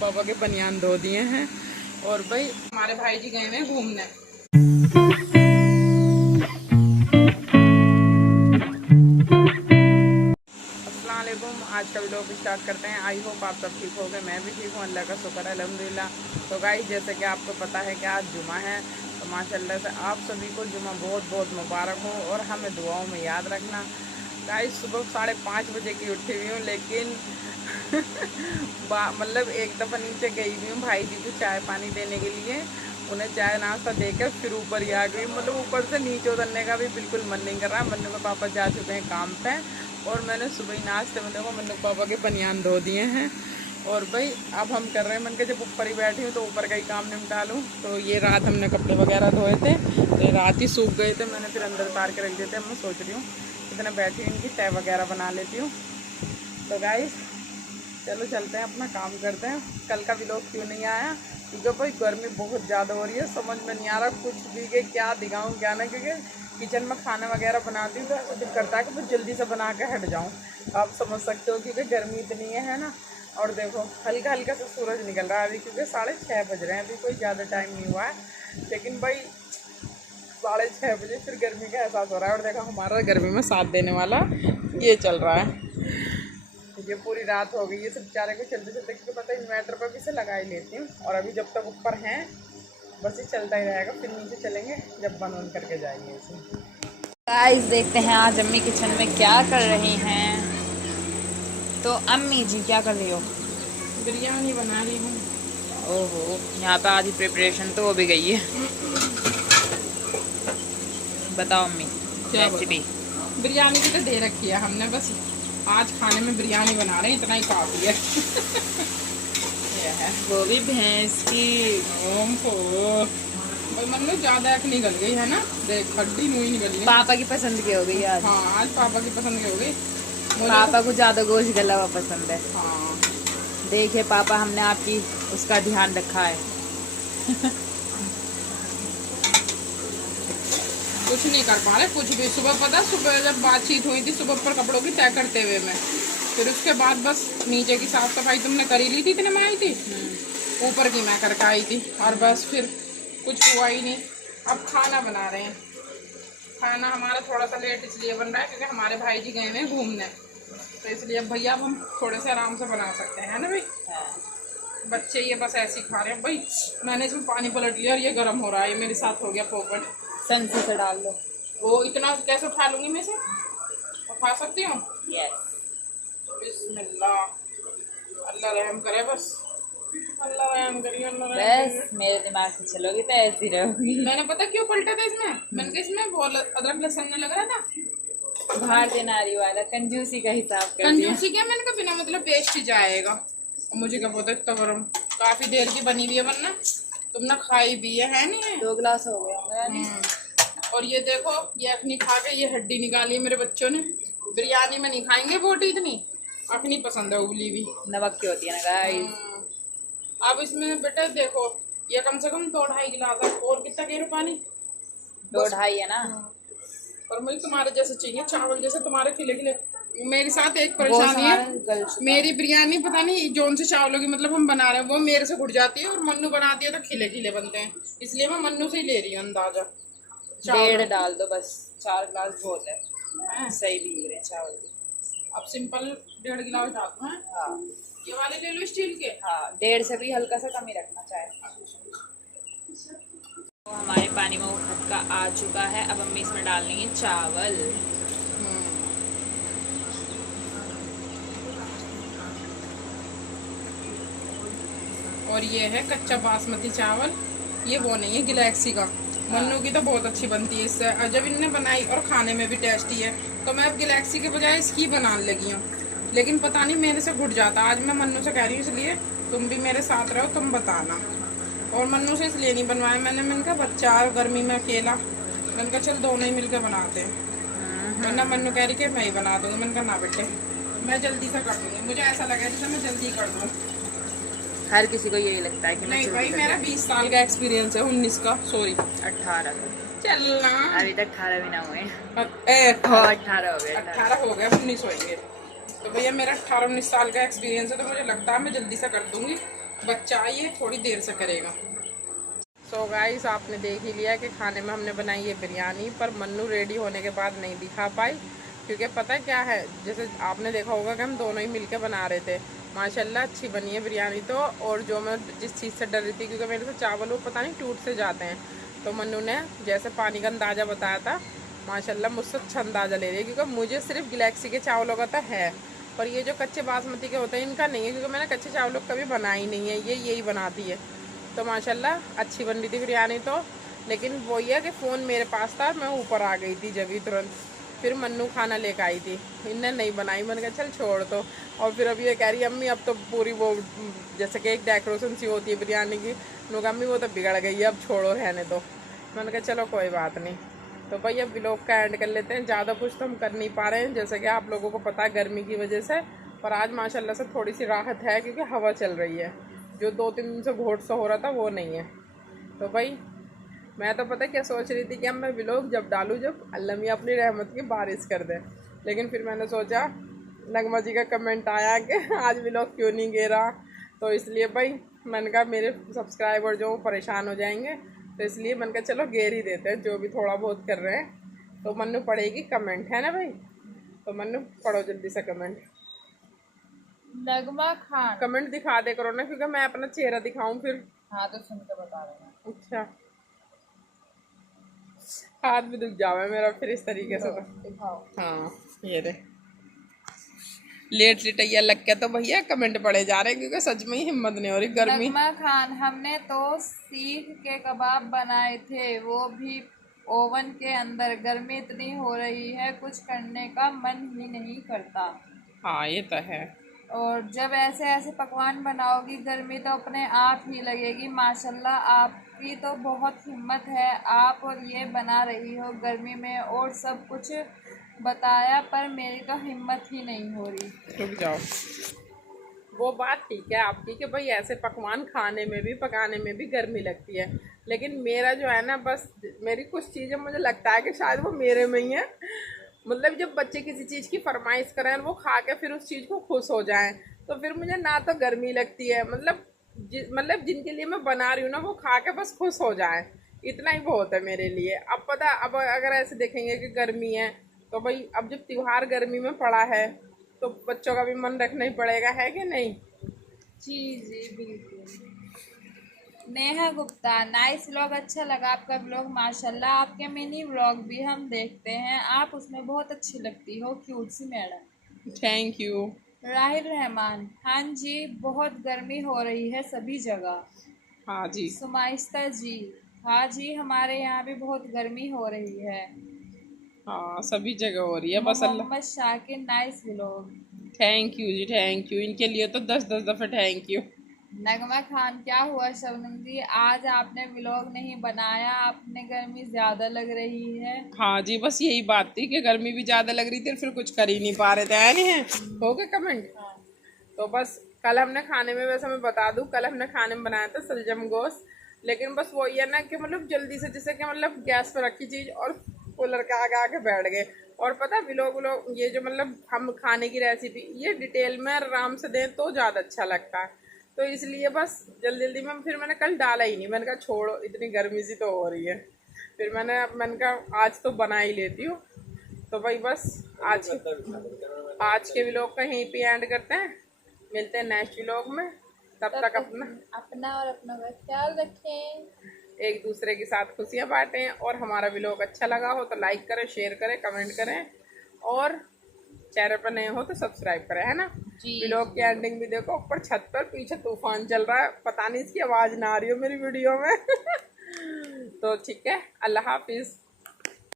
पापा के बनियान धो दिए हैं और भाई हमारे भाई जी गए हैं घूमने। अस्सलाम वालेकुम, आज का व्लॉग स्टार्ट करते हैं। आई होप आप सब ठीक हो गए, मैं भी ठीक हूँ, अल्लाह का शुक्र है, अल्हम्दुलिल्लाह। तो गाइस जैसे कि आपको पता है कि आज जुमा है, तो माशाल्लाह से आप सभी को जुमा बहुत बहुत मुबारक हो और हमें दुआओं में याद रखना। गाइस सुबह 5:30 बजे की उठी हुई हूँ, लेकिन मतलब एक दफ़ा नीचे गई हुई हूँ भाई जी को चाय पानी देने के लिए, उन्हें चाय नाश्ता देकर फिर ऊपर ही आ गई। मतलब ऊपर से नीचे उतरने का भी बिल्कुल मन नहीं कर रहा। मन्नू के पापा जा चुके हैं काम पे और मैंने सुबह ही नाश्ते में देखो मन्नू के पापा के बनियान धो दिए हैं और भाई अब हम कर रहे हैं, मन के जब ऊपर ही बैठी हूँ तो ऊपर का ही काम निपटा लूँ। तो ये रात हमने कपड़े वगैरह धोए थे, तो ये रात ही सूख गए थे, मैंने फिर अंदर उतार के रख दिए थे। मैं सोच रही हूँ इतना बैठी हूँ इनकी चाय वगैरह बना लेती हूँ। तो गाइस चलो चलते हैं, अपना काम करते हैं। कल का व्लॉग क्यों नहीं आया, क्योंकि भाई गर्मी बहुत ज़्यादा हो रही है, समझ में नहीं आ रहा कुछ भी कि क्या दिखाऊँ क्या ना, क्योंकि किचन में खाना वगैरह बनाती हूँ तो ऐसा दिल करता है कि मैं जल्दी से बना के हट जाऊँ। आप समझ सकते हो क्योंकि गर्मी इतनी है ना। और देखो हल्का हल्का सा सूरज निकल रहा है अभी, क्योंकि 6:30 बज रहे हैं, अभी कोई ज़्यादा टाइम नहीं हुआ है, लेकिन भाई 6:30 बजे फिर गर्मी का एहसास हो रहा है। और देखो हमारा गर्मी में साथ देने वाला ये चल रहा है। ये पूरी रात हो गई है सब बेचारे को चलते चलते, क्योंकि पता है इन्वर्टर पर भी से लगा ही लेती हूँ। और अभी जब तक ऊपर हैं बस ये चलता ही रहेगा, फिर नीचे चलेंगे जब बंद करके जाएंगे इसे। गाइस देखते हैं आज अम्मी किचन में क्या कर रही हैं। तो अम्मी जी क्या कर रही हो? बिरयानी बना रही हूँ। ओहो, यहाँ पे आधी प्रिपरेशन तो हो भी गई है। बताओ अम्मी क्या रेसिपी। बिरयानी भी तो दे रखी है हमने, बस आज खाने में बिरयानी बना रहे हैं, इतना ही काफ़ी है। ये है वो भी भैंस की। ओहो मतलब ज़्यादा एक निकल गई है ना, देख हड्डी मुँह निकल गई। पापा की पसंद की हो गई आज। हाँ आज पापा की पसंद की हो गई। पापा को ज्यादा गोश्त गला हुआ पसंद है। हाँ देखिए पापा, हमने आपकी उसका ध्यान रखा है। कुछ नहीं कर पा रहे कुछ भी। सुबह पता सुबह जब बातचीत हुई थी सुबह पर कपड़ों की तय करते हुए में, फिर उसके बाद बस नीचे की साफ सफाई तुमने कर ही ली थी, इतने में आई थी, ऊपर की मैं करके आई थी, और बस फिर कुछ हुआ ही नहीं। अब खाना बना रहे हैं। खाना हमारा थोड़ा सा लेट इसलिए बन रहा है क्योंकि हमारे भाई जी गए हैं घूमने, तो इसलिए अब भैया अब हम थोड़े से आराम से बना सकते हैं ना भाई। बच्चे ये बस ऐसे ही खा रहे हैं भाई। मैंने इसमें पानी पलट लिया और ये गर्म हो रहा है, ये मेरे साथ हो गया पोपट। संसी से डाल दो। वो इतना कैसे उठा लूंगी मैं से? उठा सकती हूँ? यस। बिस्मिल्लाह, अल्लाह रहम करे, बस अल्लाह रहम करिए, अल्लाह रहम बस करिए। मेरे दिमाग से चलोगी तो ऐसी रहोगी। मैंने पता क्यों पलटा था इसमें, मैंने कहा इसमें वो अदरक लहसुन नहीं लग रहा था। बाहर देनारी वाला कंजूसी का हिसाब कर दिया। कंजूसी क्या, मैंने कहा बिना मतलब पेस्ट ही जाएगा। और मुझे क्या पता इतना गरम, काफी देर की बनी हुई है, वरना तुमने खाई भी है नहीं है। 2 गिलास हो गया। और ये देखो ये अखनी खा के ये हड्डी निकाली है मेरे बच्चों ने। बिरयानी में नहीं खाएंगे बोटी, इतनी अखनी पसंद है उबली हुई। नमक की होती है ना गाइस। अब इसमें बेटा देखो ये कम से कम 2-2.5 गिलास है, और कितना कह रहे पानी? 2-2.5 है ना। और मुझे तुम्हारे जैसे चाहिए चावल, जैसे तुम्हारे खिले खिले। मेरे साथ एक परेशानी है, मेरी बिरयानी पता नहीं जोन से चावलों की मतलब हम बना रहे हैं वो मेरे से घुट जाती है, और मन्नू बनाती है तो खिले खिले बनते हैं, इसलिए मैं मन्नू से ही ले रही हूँ अंदाजा। 1.5 डाल दो बस, 4 गिलास बहुत है। सही भीग रहे हैं चावल भी। अब सिंपल 1.5 गिलास डालते हैं। हाँ ये वाले ले लो स्टील के। हाँ, 1.5 से भी हल्का सा कम ही रखना चाहे। तो हमारे पानी में वो खटका आ चुका है, अब हम इसमें डाल लेंगे चावल। और ये है कच्चा बासमती चावल, ये वो नहीं है गैलेक्सी का। मन्नू की तो बहुत अच्छी बनती है इससे, और जब इनने बनाई और खाने में भी टेस्टी है, तो मैं अब गैलेक्सी के बजाय इसकी बनाने लगी हूँ, लेकिन पता नहीं मेरे से घुट जाता। आज मैं मन्नू से कह रही हूँ, इसलिए तुम भी मेरे साथ रहो, तुम बताना। और मन्नू से इसलिए नहीं बनवाया मैंने कहा बच्चा गर्मी में अकेला, मैंने कहा चल दोनों ही मिलकर बनाते हैं। वरना मन्नू कह रही कि मैं ही बना दूँगी, मैंने कहा ना बेटे मैं जल्दी से कर दूँगी, मुझे ऐसा लगा जैसे मैं जल्दी कर दूँ। हर किसी को यही लगता है कि नहीं भाई मेरा 20 साल का एक्सपीरियंस है, 19 का सॉरी 18 चलना, अभी तक 18 भी ना हुए। 18 हो गए। 18 हो गए, 19 होंगे। तो भैया मेरा 18-19 साल का एक्सपीरियंस है, तो मुझे लगता है मैं जल्दी से कर दूंगी। बच्चा ये थोड़ी देर से करेगा। सो गाइस, आपने देख ही लिया कि खाने में हमने बनाई है बिरयानी, पर मन्नू रेडी होने के बाद नहीं दिखा पाई, क्योंकि पता है क्या है, जैसे आपने देखा होगा कि हम दोनों ही मिलके बना रहे थे। माशाल्लाह अच्छी बनी है बिरयानी तो। और जो मैं जिस चीज़ से डर रही थी, क्योंकि मेरे से चावल वो पता नहीं टूट से जाते हैं, तो मन्नू ने जैसे पानी का अंदाज़ा बताया था, माशाल्लाह मुझसे अच्छा अंदाज़ा ले रही है, क्योंकि मुझे सिर्फ गैलेक्सी के चावलों का तो है, पर ये जो कच्चे बासमती के होते हैं इनका नहीं है, क्योंकि मैंने कच्चे चावलों कभी बनाई नहीं है, ये यही बनाती है। तो माशाल्लाह अच्छी बन रही थी बिरयानी तो। लेकिन वो ये कि फ़ोन मेरे पास था, मैं ऊपर आ गई थी जब ही तुरंत। फिर मन्नू खाना लेकर आई थी, इनने नहीं बनाई, मैंने कहा चल छोड़ दो। और फिर अभी ये कह रही अम्मी अब तो पूरी वो जैसे कि एक डेकोरेशन सी होती है बिरयानी की, मैंने कहा अम्मी वो तो बिगड़ गई है, अब छोड़ो रहने दो। मैंने कहा चलो कोई बात नहीं। तो भाई अब व्लॉग का एंड कर लेते हैं। ज़्यादा कुछ तो हम कर नहीं पा रहे हैं, जैसे कि आप लोगों को पता है गर्मी की वजह से, पर आज माशाल्लाह से थोड़ी सी राहत है, क्योंकि हवा चल रही है। जो 2-3 दिन से घोट सा हो रहा था वो नहीं है। तो भाई मैं तो पता क्या सोच रही थी कि अब मैं व्लॉग जब डालूँ जब अल्लाह मियाँ अपनी रहमत की बारिश कर दे, लेकिन फिर मैंने सोचा नगमा जी का कमेंट आया कि आज व्लॉग क्यों नहीं गिरा, तो इसलिए भाई मैंने कहा मेरे सब्सक्राइबर जो परेशान हो जाएंगे, तो इसलिए मैंने कहा चलो गेर ही देते हैं जो भी थोड़ा बहुत कर रहे हैं। तो मन्नू पढ़ेगी कमेंट, है ना भाई? तो मन्नू पढ़ो जल्दी से कमेंट। नगमा खान। कमेंट दिखा दे करो ना, क्योंकि मैं अपना चेहरा दिखाऊं फिर। हाँ तो सुन के बता देना। अच्छा, हाथ भी दुख जावे मेरा फिर इस तरीके से तो। दिखाओ। हाँ ये दे, लेट लिटैया लग के तो भैया कमेंट पड़े जा रहे हैं, क्योंकि सच में ही हिम्मत नहीं हो रही गर्मी। नगमा खान, हमने तो सीख के कबाब बनाए थे, वो भी ओवन के अंदर। गर्मी इतनी हो रही है, कुछ करने का मन ही नहीं करता। हाँ ये तो है। और जब ऐसे ऐसे पकवान बनाओगी गर्मी तो अपने आप ही लगेगी। माशाल्लाह आपकी तो बहुत हिम्मत है, आप और ये बना रही हो गर्मी में और सब कुछ बताया, पर मेरी तो हिम्मत ही नहीं हो रही। रुक जाओ, वो बात ठीक है आपकी कि भाई ऐसे पकवान खाने में भी पकाने में भी गर्मी लगती है, लेकिन मेरा जो है ना, बस मेरी कुछ चीज़ें मुझे लगता है कि शायद वो मेरे में ही है। मतलब जब बच्चे किसी चीज़ की फरमाइश करें और वो खा के फिर उस चीज़ को खुश हो जाएं, तो फिर मुझे ना तो गर्मी लगती है, मतलब जिनके लिए मैं बना रही हूँ ना वो खा के बस खुश हो जाएं, इतना ही बहुत है मेरे लिए। अब पता, अब अगर ऐसे देखेंगे कि गर्मी है, तो भाई अब जब त्योहार गर्मी में पड़ा है, तो बच्चों का भी मन रखना ही पड़ेगा, है कि नहीं? जी जी बिल्कुल। नेहा गुप्ता, नाइस व्लॉग, अच्छा लगा आपका व्लॉग। माशाल्लाह आपके मिनी व्लॉग भी हम देखते हैं, आप उसमें बहुत अच्छी लगती हो, क्यूट सी madam. Thank you. Rahil Rahman, हाँ जी बहुत गर्मी हो रही है सभी जगह। हाँ जी। सुमाइस्ता जी, हाँ जी हमारे यहाँ भी बहुत गर्मी हो रही है। हाँ सभी जगह हो रही है, बस अल्लाह। Mohammad Shakir, nice vlog. Thank you जी, थैंक यू, इनके लिए तो 10-10 दफ़े थैंक यू। नगमा खान, क्या हुआ शबनम जी, आज आपने व्लॉग नहीं बनाया, आपने गर्मी ज़्यादा लग रही है। हाँ जी, बस यही बात थी कि गर्मी भी ज़्यादा लग रही थी और फिर कुछ कर ही नहीं पा रहे थे, है नहीं है? हो गए कमेंट। हाँ। तो बस कल हमने खाने में, वैसे मैं बता दूं, कल हमने खाने में बनाया था सलजम गोश्त, लेकिन बस वही है ना कि मतलब जल्दी से, जैसे कि मतलब गैस पर रखी चीज़ और कूलर के आगे आके बैठ गए। और पता है व्लॉग ये जो मतलब हम खाने की रेसिपी ये डिटेल में आराम से दें तो ज़्यादा अच्छा लगता है, तो इसलिए बस जल्दी जल्दी में फिर मैंने कल डाला ही नहीं। मैंने कहा छोड़ो, इतनी गर्मी सी तो हो रही है, फिर मैंने कहा आज तो बना ही लेती हूँ। तो भाई बस आज के व्लॉग का यहीं पे एंड करते हैं, मिलते हैं नेक्स्ट व्लॉग में। तब तक अपना और अपनों का ख्याल रखें, एक दूसरे के साथ खुशियाँ बांटें, और हमारा व्लॉग अच्छा लगा हो तो लाइक करें, शेयर करें, कमेंट करें, और चैनल पर नए हो तो सब्सक्राइब करें, है ना? व्लॉग की एंडिंग भी देखो, ऊपर छत पर पीछे तूफान चल रहा है, पता नहीं इसकी आवाज़ ना आ रही हो मेरी वीडियो में। तो ठीक है, अल्लाह हाफिज़।